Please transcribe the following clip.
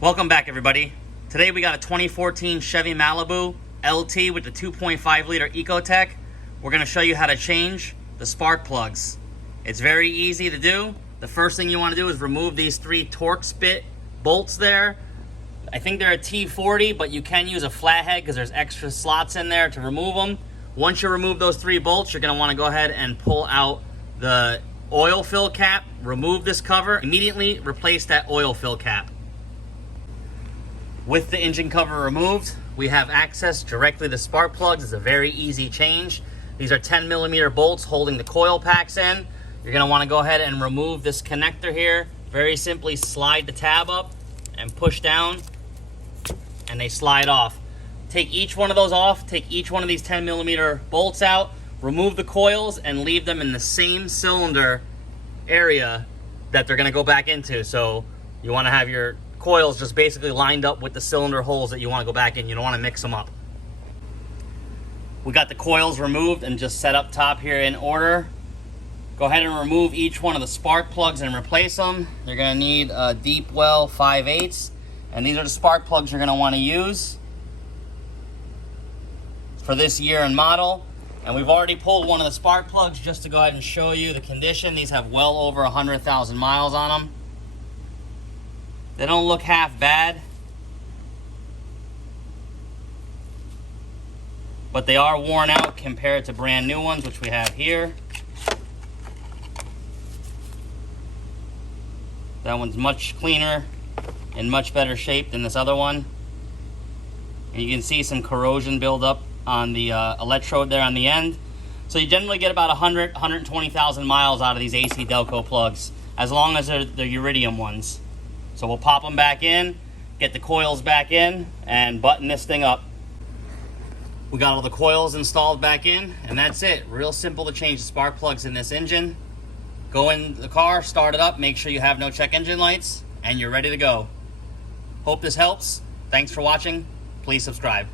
Welcome back, everybody. Today we got a 2014 Chevy Malibu LT with the 2.5 liter Ecotec. We're going to show you how to change the spark plugs. It's very easy to do. The first thing you want to do is remove these 3 Torx bit bolts there. I think they're a T40, but you can use a flathead because there's extra slots in there to remove them. Once you remove those 3 bolts, you're going to want to go ahead and pull out the oil fill cap, remove this cover, immediately replace that oil fill cap. With the engine cover removed, we have access directly to spark plugs. It's a very easy change. These are 10mm bolts holding the coil packs in. You're going to want to go ahead and remove this connector here. Very simply slide the tab up and push down, and they slide off. Take each one of those off, take each one of these 10mm bolts out, remove the coils, and leave them in the same cylinder area that they're going to go back into. So you want to have your coils just basically lined up with the cylinder holes that you want to go back in. You don't want to mix them up. We got the coils removed and just set up top here in order. Go ahead and remove each one of the spark plugs and replace them. You're going to need a deep well 5/8, and these are the spark plugs you're going to want to use for this year and model. And we've already pulled one of the spark plugs just to go ahead and show you the condition. These have well over 100,000 miles on them. They don't look half bad, but they are worn out compared to brand new ones, which we have here. That one's much cleaner, in much better shape than this other one. And you can see some corrosion build up on the electrode there on the end. So you generally get about 120,000 miles out of these AC Delco plugs, as long as they're the iridium ones. So we'll pop them back in, get the coils back in, and button this thing up. We got all the coils installed back in, and that's it. Real simple to change the spark plugs in this engine. Go in the car, start it up, make sure you have no check engine lights, and you're ready to go. Hope this helps. Thanks for watching. Please subscribe.